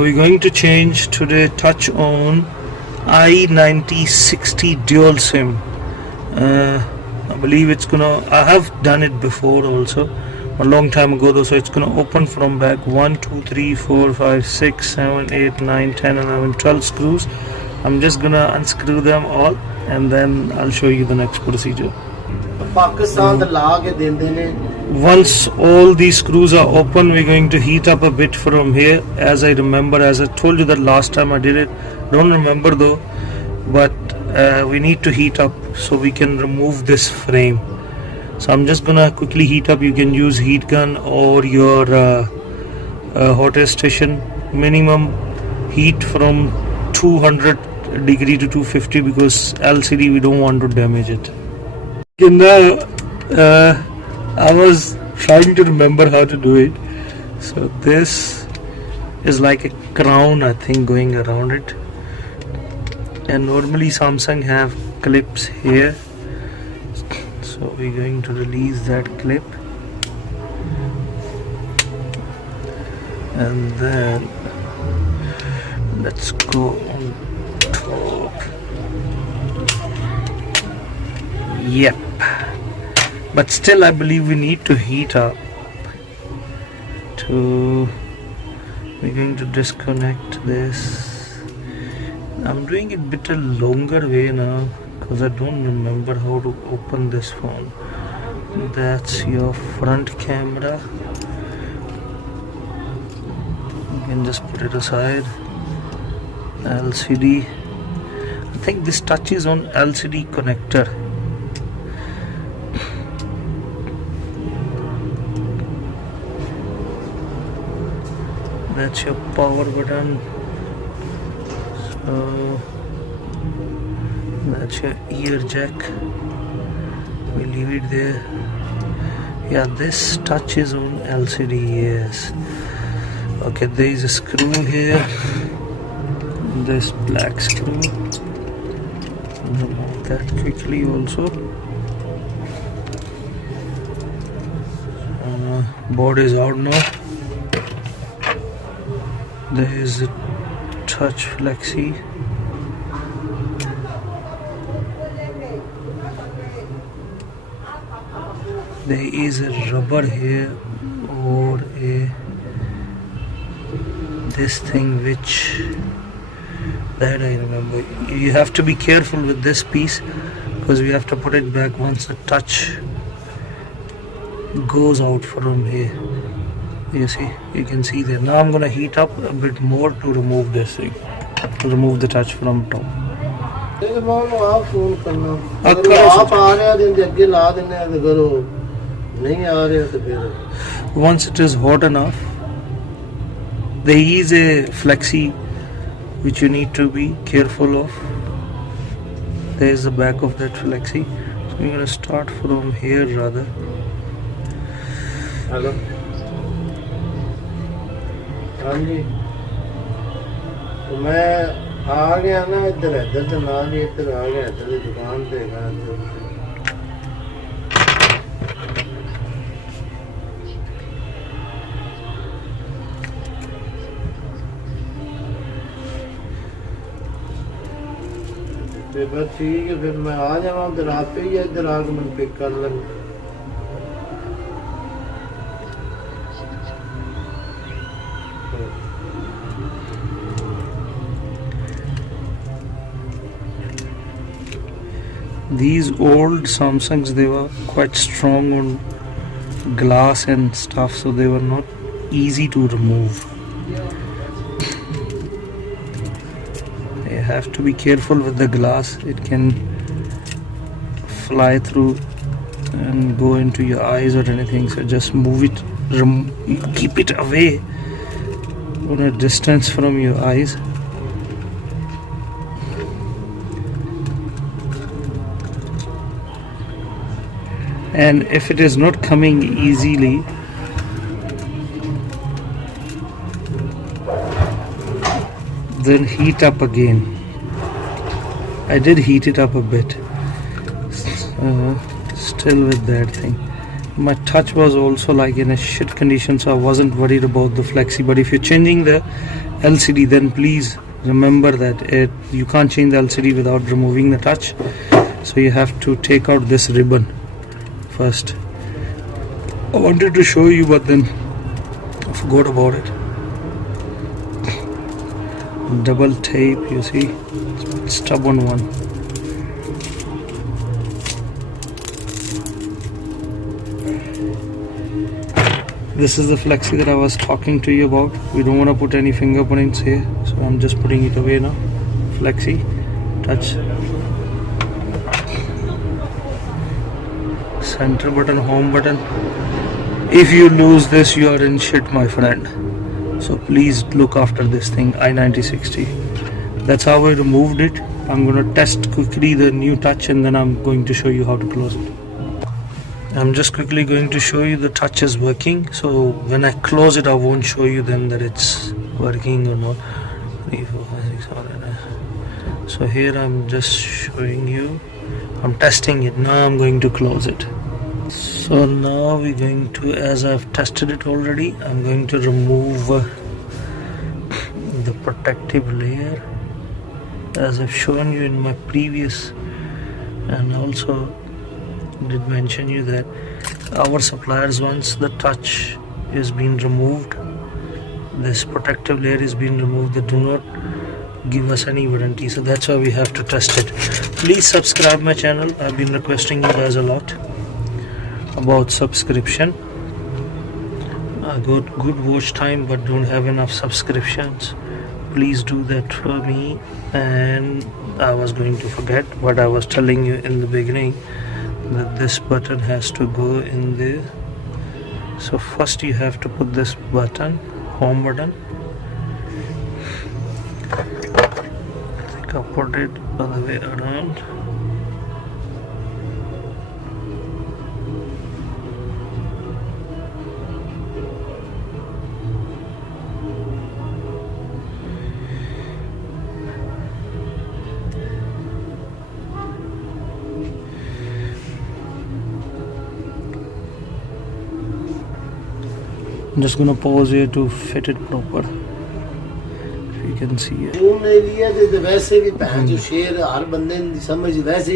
We're going to change today touch on I9060 dual SIM. I believe it's gonna, I have done it before also a long time ago though, so it's gonna open from back 1 2 3 4 5 6 7 8 9 10 11 12 screws. I'm just gonna unscrew them all and then I'll show you the next procedure. Once all these screws are open, we're going to heat up a bit from here. As I remember, as I told you that last time I did it, don't remember though, but we need to heat up so we can remove this frame. So I'm just gonna quickly heat up. You can use heat gun or your hot air station. Minimum heat from 200 degree to 250 because LCD we don't want to damage it. I was trying to remember how to do it. So this is like a crown, I think, going around it, and normally Samsung have clips here, so we're going to release that clip and then let's go on top. Yep. But still I believe we need to heat up. We're going to disconnect this. I'm doing it a bit a longer way now because I don't remember how to open this phone. That's your front camera. You can just put it aside. LCD. I think this touches on LCD connector. That's your power button. So that's your ear jack. We leave it there. Yeah, this touches on LCD. Yes. Okay, there is a screw here. This black screw. Remove that quickly also. Board is out now. There is a touch flexi. There is a rubber here or this thing which that I remember. You have to be careful with this piece because we have to put it back once the touch goes out from here. You see, you can see there. Now I'm gonna heat up a bit more to remove this thing, to remove the touch from top. Once it is hot enough, there is a flexi which you need to be careful of. There is the back of that flexi. So we're gonna start from here rather. Hello. हाँ जी, तो मैं आ गया ना इधर तो ना भी इधर आ गया इधर दुकान पे बस ठीक है, फिर मैं आ जाऊँ उधर आप पे ही इधर आके मैं पिक कर लूँ. These old Samsungs, they were quite strong on glass and stuff, so they were not easy to remove. You have to be careful with the glass. It can fly through and go into your eyes or anything, so just move it, keep it away on a distance from your eyes. And if it is not coming easily, then heat up again. I did heat it up a bit. Still with that thing. My touch was also like in a shit condition, so I wasn't worried about the flexi. But if you're changing the LCD, then please remember that you can't change the LCD without removing the touch. So you have to take out this ribbon first. I wanted to show you, but then I forgot about it. Double tape, you see, stubborn one. This is the flexi that I was talking to you about. We don't want to put any fingerprints here, so I'm just putting it away now. Flexi, touch, center button, home button. If you lose this, you are in shit, my friend. So please look after this thing, I9060. That's how I removed it. I'm going to test quickly the new touch, and then I'm going to show you how to close it. I'm just quickly going to show you the touch is working. So when I close it, I won't show you then that it's working or not. 3, 4, 5, 6, 7, 8. So here I'm just showing you. I'm testing it. Now I'm going to close it. So now we're going to, as I've tested it already, I'm going to remove the protective layer, as I've shown you in my previous, and also did mention you that our suppliers, once the touch is being removed, this protective layer is being removed, they do not give us any warranty. So that's why we have to test it. Please subscribe my channel. I've been requesting you guys a lot about subscription. I got good watch time but don't have enough subscriptions. Please do that for me. And I was going to forget, but I was telling you in the beginning that this button has to go in there. So first you have to put this button, home button. I think I'll put it other way around. I'm just gonna pause here to fit it proper. If you can see it.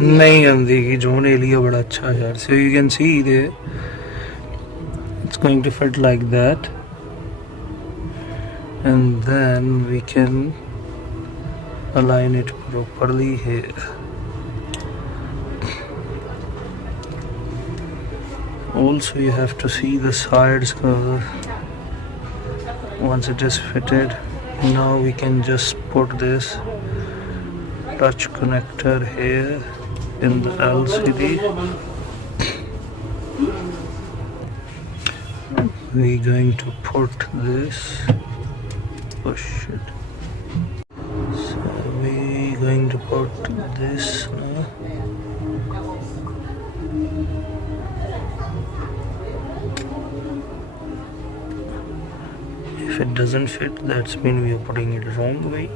नहीं आंदी कि zone area बड़ा अच्छा है. So you can see there. It's going to fit like that, and then we can align it properly here. Also you have to see the sides cover. Once it is fitted, now we can just put this touch connector here in the LCD. We're going to put this, push it. So we're going to put this now. If it doesn't fit, that's mean we are putting it wrong way.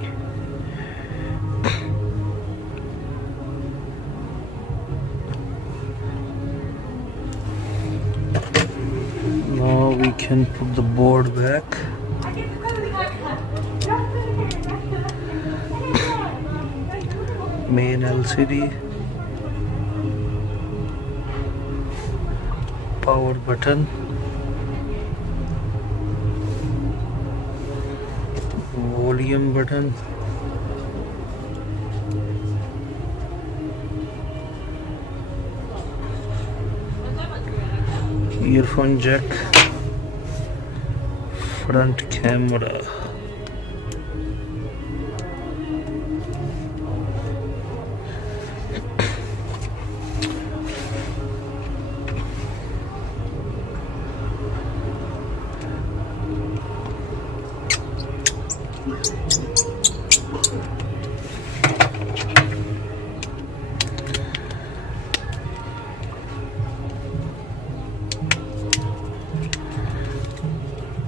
Now we can put the board back. Main LCD, power button, volume button, earphone jack, front camera.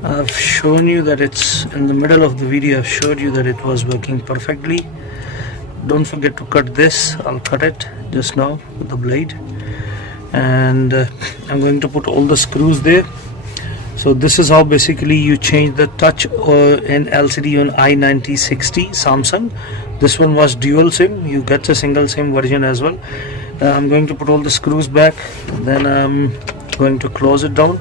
I've shown you that it's in the middle of the video. I've showed you that it was working perfectly. Don't forget to cut this. I'll cut it just now with the blade, and I'm going to put all the screws there. So this is how basically you change the touch in LCD on I9060 Samsung. This one was dual SIM. You get a single SIM version as well. I'm going to put all the screws back, then I'm going to close it down.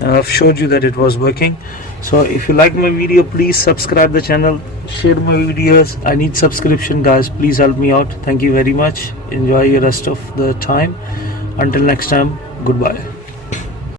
I've showed you that it was working. So if you like my video, please subscribe the channel, share my videos. I need subscription, guys. Please help me out. Thank you very much. Enjoy your rest of the time. Until next time, goodbye.